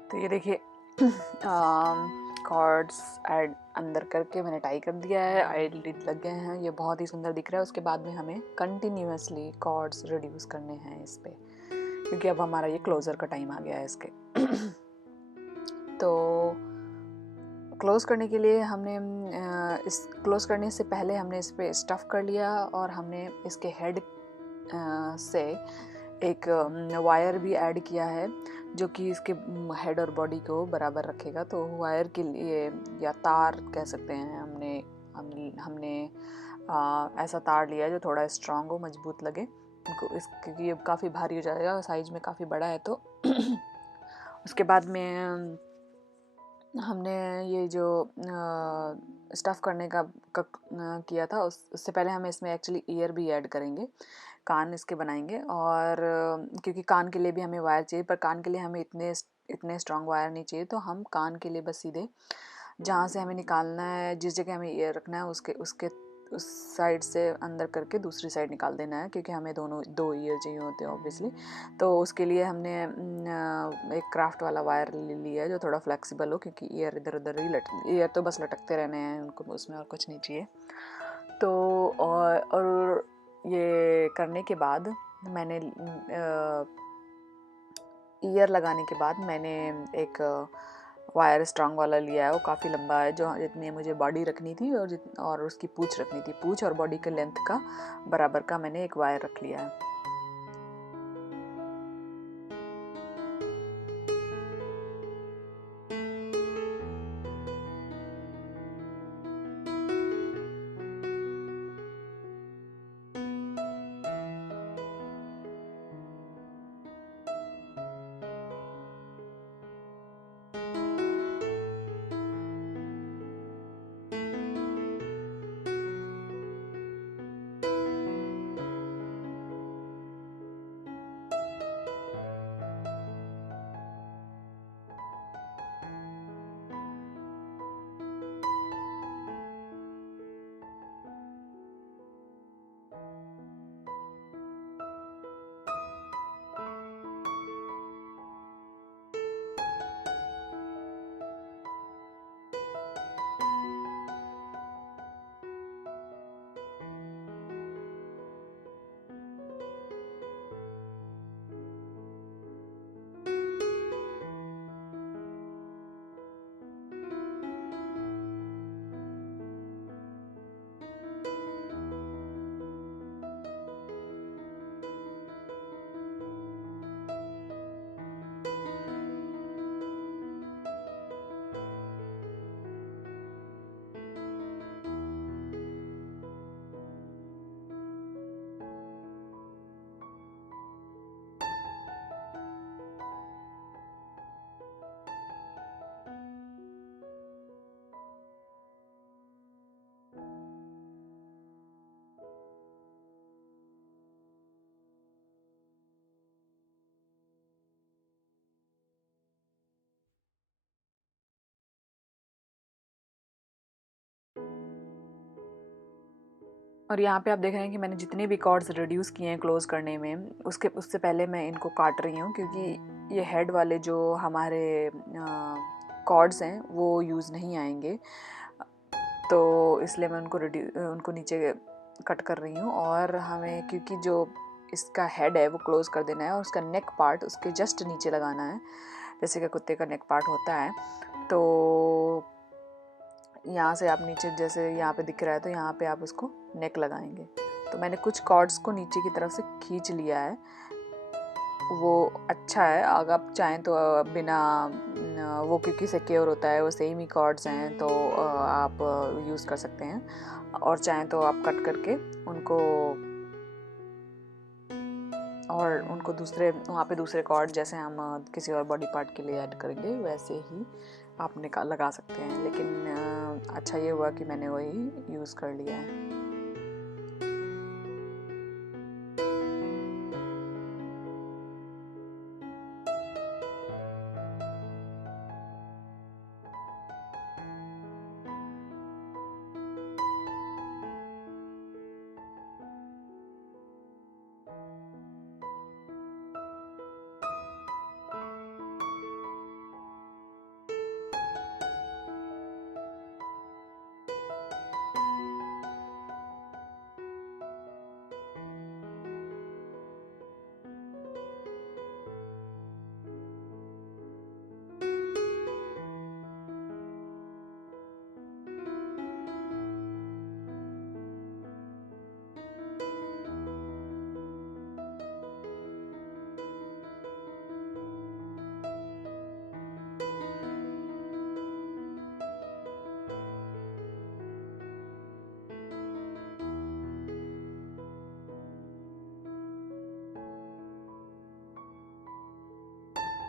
तो ये देखिए कॉर्ड्स ऐड अंदर करके मैंने टाई कर दिया है, आईलिड लग गए हैं, ये बहुत ही सुंदर दिख रहा है। उसके बाद में हमें कंटिन्यूअसली कॉर्ड्स रिड्यूस करने हैं इस पे, क्योंकि अब हमारा ये क्लोज़र का टाइम आ गया है इसके। तो क्लोज़ करने के लिए हमने इस क्लोज़ करने से पहले हमने इस पर स्टफ़ कर लिया और हमने इसके हेड से एक वायर भी ऐड किया है, जो कि इसके हेड और बॉडी को बराबर रखेगा। तो वायर के लिए या तार कह सकते हैं, हमने ऐसा तार लिया है जो थोड़ा स्ट्रांग हो, मजबूत लगे क्योंकि ये काफ़ी भारी हो जाएगा, साइज़ में काफ़ी बड़ा है। तो उसके बाद में हमने ये जो स्टफ़ करने का किया था, उससे पहले हम इसमें एक्चुअली ईयर भी ऐड करेंगे, कान इसके बनाएंगे। और क्योंकि कान के लिए भी हमें वायर चाहिए, पर कान के लिए हमें इतने स्ट्रॉन्ग वायर नहीं चाहिए, तो हम कान के लिए बस सीधे जहाँ से हमें निकालना है, जिस जगह हमें ईयर रखना है, उसके उस साइड से अंदर करके दूसरी साइड निकाल देना है, क्योंकि हमें दो ईयर चाहिए होते हैं ऑब्वियसली। तो उसके लिए हमने एक क्राफ्ट वाला वायर ले लिया है जो थोड़ा फ्लेक्सिबल हो, क्योंकि ईयर इधर उधर ही ईयर तो बस लटकते रहने हैं उनको, उसमें और कुछ नहीं चाहिए। तो और ये करने के बाद मैंने ईयर लगाने के बाद मैंने एक वायर स्ट्रॉन्ग वाला लिया है, वो काफ़ी लंबा है, जो जितनी मुझे बॉडी रखनी थी और उसकी पूँछ रखनी थी, पूँछ और बॉडी के लेंथ का बराबर का मैंने एक वायर रख लिया है। और यहाँ पे आप देख रहे हैं कि मैंने जितने भी कॉर्ड्स रिड्यूस किए हैं क्लोज़ करने में, उससे पहले मैं इनको काट रही हूँ, क्योंकि ये हेड वाले जो हमारे कॉर्ड्स हैं वो यूज़ नहीं आएंगे, तो इसलिए मैं उनको नीचे कट कर रही हूँ। और हमें क्योंकि जो इसका हेड है वो क्लोज़ कर देना है और उसका नेक पार्ट उसके जस्ट नीचे लगाना है, जैसे कि कुत्ते का नेक पार्ट होता है। तो यहाँ से आप नीचे, जैसे यहाँ पे दिख रहा है, तो यहाँ पे आप उसको नेक लगाएंगे। तो मैंने कुछ कॉर्ड्स को नीचे की तरफ से खींच लिया है, वो अच्छा है। अगर आप चाहें तो बिना वो, क्योंकि सिक्योर होता है, वो सेम ही कॉर्ड्स हैं, तो आप यूज़ कर सकते हैं। और चाहें तो आप कट करके उनको दूसरे, वहाँ पे दूसरे कॉर्ड जैसे हम किसी और बॉडी पार्ट के लिए ऐड करेंगे वैसे ही आप लगा सकते हैं। लेकिन अच्छा ये हुआ कि मैंने वही यूज़ कर लिया है।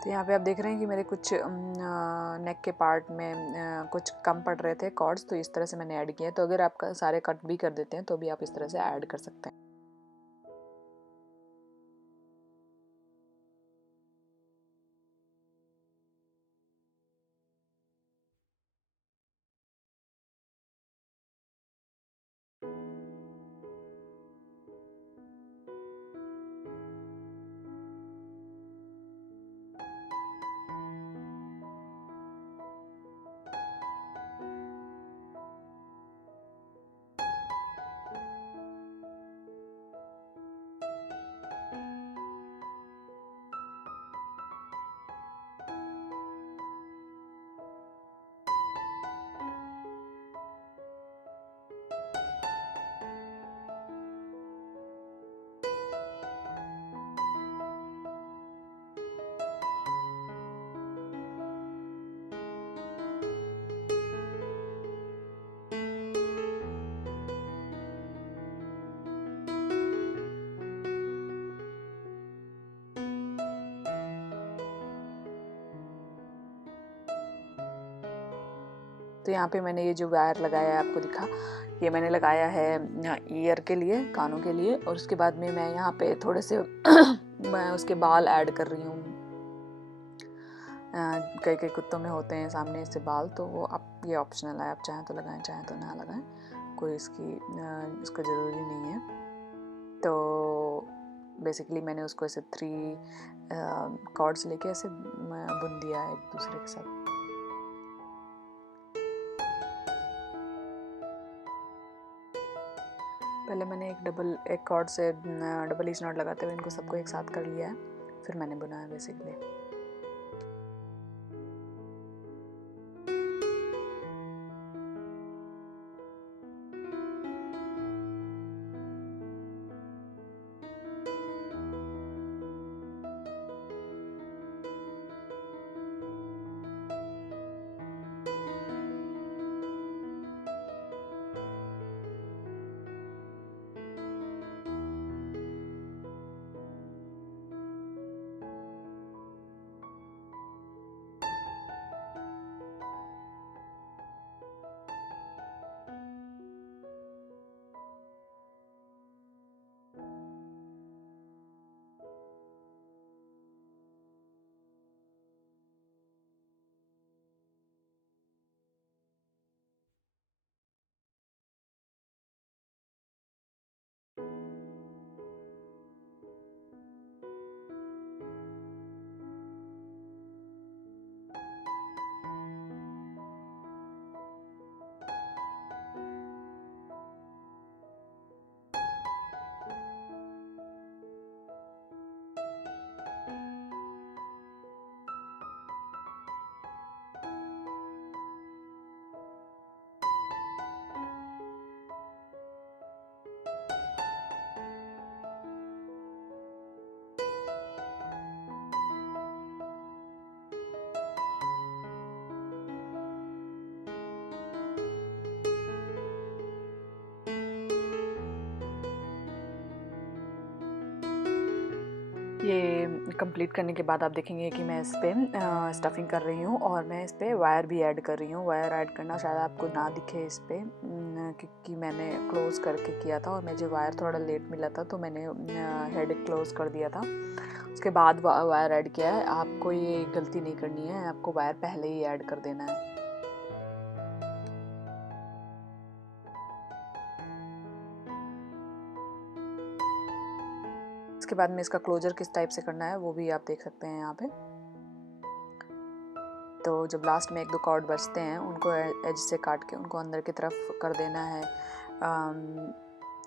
तो यहाँ पे आप देख रहे हैं कि मेरे कुछ नेक के पार्ट में कुछ कम पड़ रहे थे कॉर्ड्स, तो इस तरह से मैंने ऐड किए। तो अगर आप सारे कट भी कर देते हैं तो भी आप इस तरह से ऐड कर सकते हैं। तो यहाँ पे मैंने ये जो वायर लगाया है आपको दिखा, ये मैंने लगाया है ईयर के लिए, कानों के लिए। और उसके बाद में मैं यहाँ पे थोड़े से मैं उसके बाल ऐड कर रही हूँ। कई कई कुत्तों में होते हैं सामने से बाल, तो वो आप, ये ऑप्शनल है, आप चाहें तो लगाएं चाहें तो ना लगाएं, कोई इसका ज़रूरी नहीं है। तो बेसिकली मैंने उसको ऐसे 3 कॉर्ड्स लेके ऐसे बुन दिया है एक दूसरे के साथ। पहले मैंने एक कॉर्ड से डबल ईच नॉट लगाते हुए इनको सबको एक साथ कर लिया है, फिर मैंने बुना है बेसिकली। ये कंप्लीट करने के बाद आप देखेंगे कि मैं इस पर स्टफिंग कर रही हूँ और मैं इस पर वायर भी ऐड कर रही हूँ। वायर ऐड करना शायद आपको ना दिखे इस पर, क्योंकि मैंने क्लोज़ करके किया था और मुझे वायर थोड़ा लेट मिला था तो मैंने हेड क्लोज़ कर दिया था। उसके बाद वायर ऐड किया है। आपको ये गलती नहीं करनी है, आपको वायर पहले ही ऐड कर देना है। इसके बाद में इसका क्लोजर किस टाइप से करना है वो भी आप देख सकते हैं यहाँ पे। तो जब लास्ट में 1-2 कॉर्ड बचते हैं उनको एज से काट के उनको अंदर की तरफ कर देना है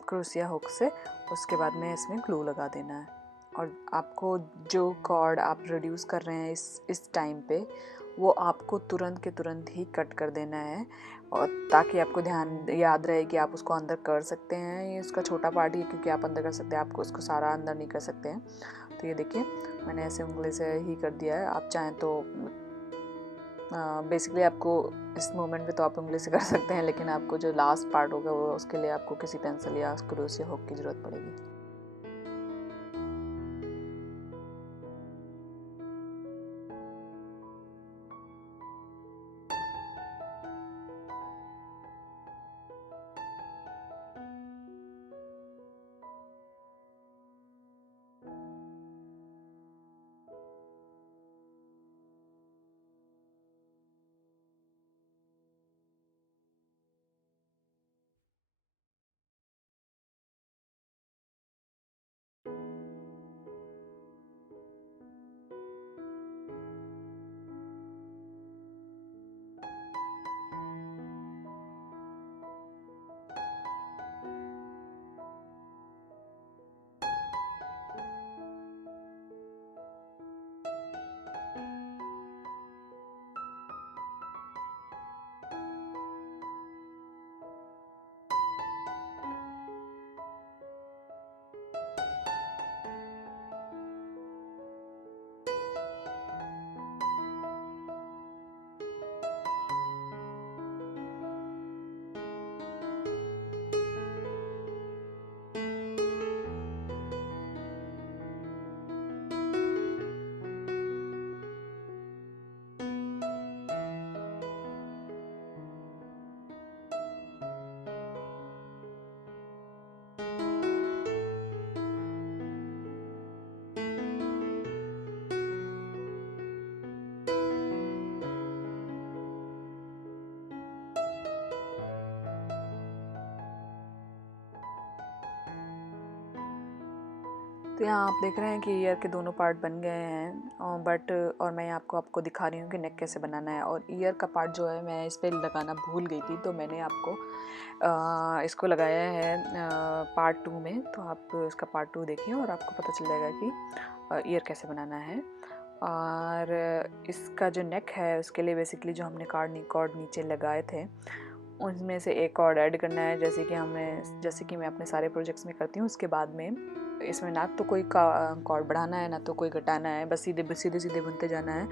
क्रोशिया हुक से। उसके बाद में इसमें ग्लू लगा देना है और आपको जो कॉर्ड आप रिड्यूस कर रहे हैं इस टाइम पे वो आपको तुरंत के तुरंत ही कट कर देना है, और ताकि आपको ध्यान याद रहे कि आप उसको अंदर कर सकते हैं। ये उसका छोटा पार्ट ही है क्योंकि आप अंदर कर सकते हैं, आपको उसको सारा अंदर नहीं कर सकते हैं। तो ये देखिए मैंने ऐसे उंगली से ही कर दिया है। आप चाहें तो बेसिकली आपको इस मोमेंट पे तो आप उंगली से कर सकते हैं, लेकिन आपको जो लास्ट पार्ट होगा वो उसके लिए आपको किसी पेंसिल या क्रोशिया हुक की ज़रूरत पड़ेगी। तो यहाँ आप देख रहे हैं कि ईयर के दोनों पार्ट बन गए हैं, और मैं आपको दिखा रही हूँ कि नेक कैसे बनाना है। और ईयर का पार्ट जो है मैं इस पर लगाना भूल गई थी, तो मैंने आपको इसको लगाया है पार्ट 2 में। तो आप इसका पार्ट 2 देखिए और आपको पता चल जाएगा कि ईयर कैसे बनाना है। और इसका जो नेक है उसके लिए बेसिकली जो हमने कॉर्ड नीचे लगाए थे उनमें से एक कॉर्ड ऐड करना है, जैसे कि मैं अपने सारे प्रोजेक्ट्स में करती हूँ। उसके बाद में इसमें ना तो कोई कॉर्ड बढ़ाना है ना तो कोई घटाना है, बस सीधे सीधे बुनते जाना है।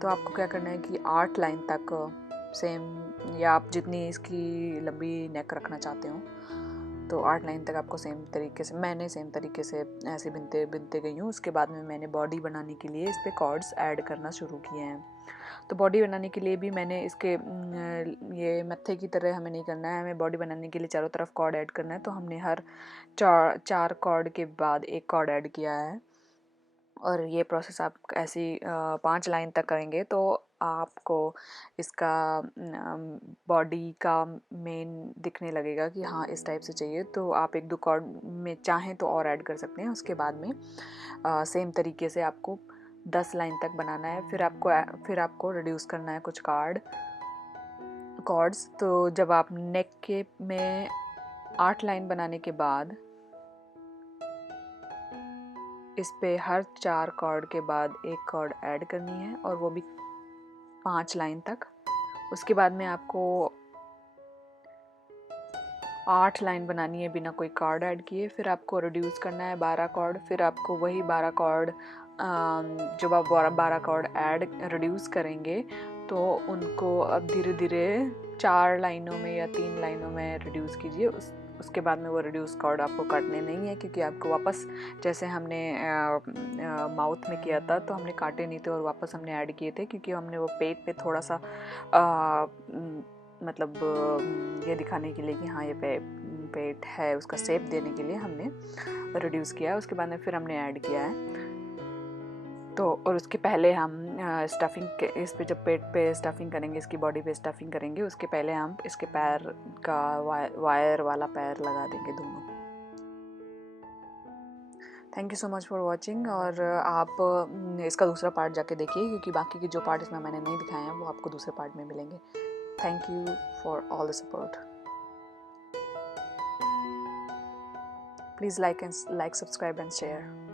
तो आपको क्या करना है कि 8 लाइन तक सेम, या आप जितनी इसकी लंबी नेक रखना चाहते हो तो 8 लाइन तक आपको सेम तरीके से ऐसे बिनते गई हूँ। उसके बाद में मैंने बॉडी बनाने के लिए इस पर कॉर्ड्स ऐड करना शुरू किए हैं। तो बॉडी बनाने के लिए भी मैंने इसके ये मत्थे की तरह हमें नहीं करना है, हमें बॉडी बनाने के लिए चारों तरफ कॉर्ड ऐड करना है। तो हमने हर चार कॉर्ड के बाद एक कॉर्ड ऐड किया है, और ये प्रोसेस आप ऐसी 5 लाइन तक करेंगे तो आपको इसका बॉडी का मेन दिखने लगेगा कि हाँ इस टाइप से चाहिए। तो आप 1-2 कॉर्ड में चाहें तो और ऐड कर सकते हैं। उसके बाद में सेम तरीके से आपको 10 लाइन तक बनाना है। फिर आपको रिड्यूस करना है कुछ कॉर्ड्स। तो जब आप नेक के में 8 लाइन बनाने के बाद इस पे हर 4 कॉर्ड के बाद एक कॉर्ड ऐड करनी है, और वो भी 5 लाइन तक। उसके बाद में आपको 8 लाइन बनानी है बिना कोई कॉर्ड ऐड किए। फिर आपको रिड्यूस करना है 12 कॉर्ड। फिर आपको वही 12 कॉर्ड जब आप 12 कॉर्ड ऐड रिड्यूस करेंगे तो उनको अब धीरे धीरे 4 लाइनों में या 3 लाइनों में रिड्यूस कीजिए। उसके बाद में वो रिड्यूस कॉर्ड आपको काटने नहीं है, क्योंकि आपको वापस जैसे हमने माउथ में किया था तो हमने काटे नहीं थे और वापस हमने ऐड किए थे, क्योंकि हमने वो पेट पे थोड़ा सा मतलब ये दिखाने के लिए कि हाँ ये पेट है, उसका शेप देने के लिए हमने रिड्यूस किया है। उसके बाद में फिर हमने ऐड किया है। तो और उसके पहले हम स्टफिंग इस पे जब पेट पे स्टफिंग करेंगे, इसकी बॉडी पे स्टफिंग करेंगे, उसके पहले हम इसके पैर का वायर वाला पैर लगा देंगे दोनों। Thank you so much for watching. और आप इसका दूसरा पार्ट जाके देखिए, क्योंकि बाकी के जो पार्ट इसमें मैंने नहीं दिखाए हैं वो आपको दूसरे पार्ट में मिलेंगे। Thank you for all the support. Please like, subscribe and share.